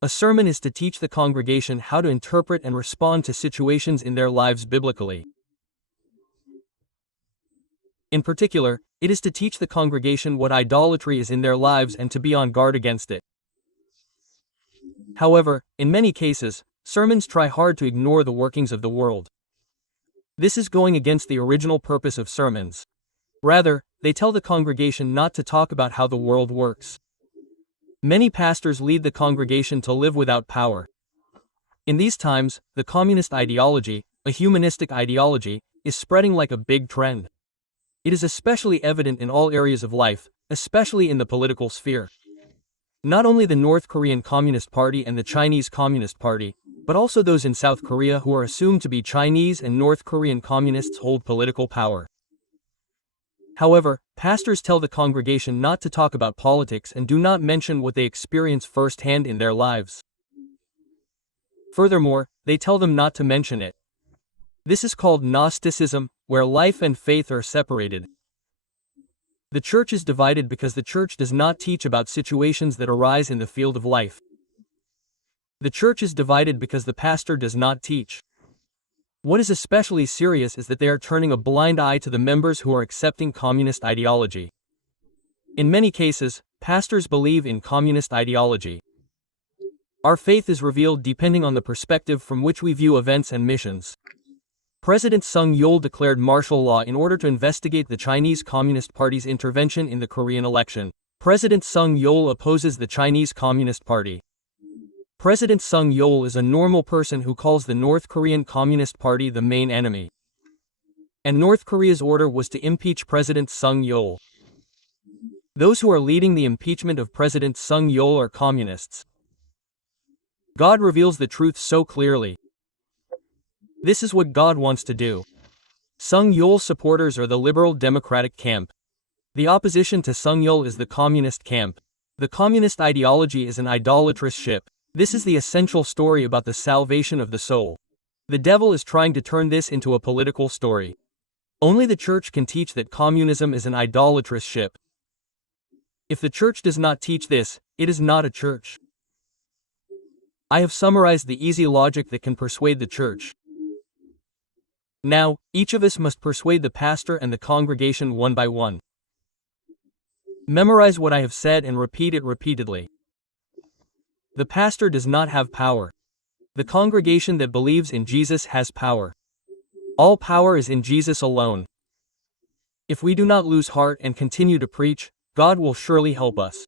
A sermon is to teach the congregation how to interpret and respond to situations in their lives biblically. In particular, it is to teach the congregation what idolatry is in their lives and to be on guard against it. However, in many cases, sermons try hard to ignore the workings of the world. This is going against the original purpose of sermons. Rather, they tell the congregation not to talk about how the world works. Many pastors lead the congregation to live without power. In these times, the communist ideology, a humanistic ideology, is spreading like a big trend. It is especially evident in all areas of life, especially in the political sphere. Not only the North Korean Communist Party and the Chinese Communist Party, but also those in South Korea who are assumed to be Chinese and North Korean communists hold political power. However, pastors tell the congregation not to talk about politics and do not mention what they experience firsthand in their lives. Furthermore, they tell them not to mention it. This is called Gnosticism, where life and faith are separated. The church is divided because the church does not teach about situations that arise in the field of life. The church is divided because the pastor does not teach. What is especially serious is that they are turning a blind eye to the members who are accepting communist ideology. In many cases, pastors believe in communist ideology. Our faith is revealed depending on the perspective from which we view events and missions. President Sung Yeol declared martial law in order to investigate the Chinese Communist Party's intervention in the Korean election. President Sung Yeol opposes the Chinese Communist Party. President Sung Yeol is a normal person who calls the North Korean Communist Party the main enemy. And North Korea's order was to impeach President Sung Yeol. Those who are leading the impeachment of President Sung Yeol are communists. God reveals the truth so clearly. This is what God wants to do. Sung Yeol supporters are the liberal democratic camp. The opposition to Sung Yeol is the communist camp. The communist ideology is an idolatrous ship. This is the essential story about the salvation of the soul. The devil is trying to turn this into a political story. Only the church can teach that communism is an idolatrous ship. If the church does not teach this, it is not a church. I have summarized the easy logic that can persuade the church. Now, each of us must persuade the pastor and the congregation one by one. Memorize what I have said and repeat it repeatedly. The pastor does not have power. The congregation that believes in Jesus has power. All power is in Jesus alone. If we do not lose heart and continue to preach, God will surely help us.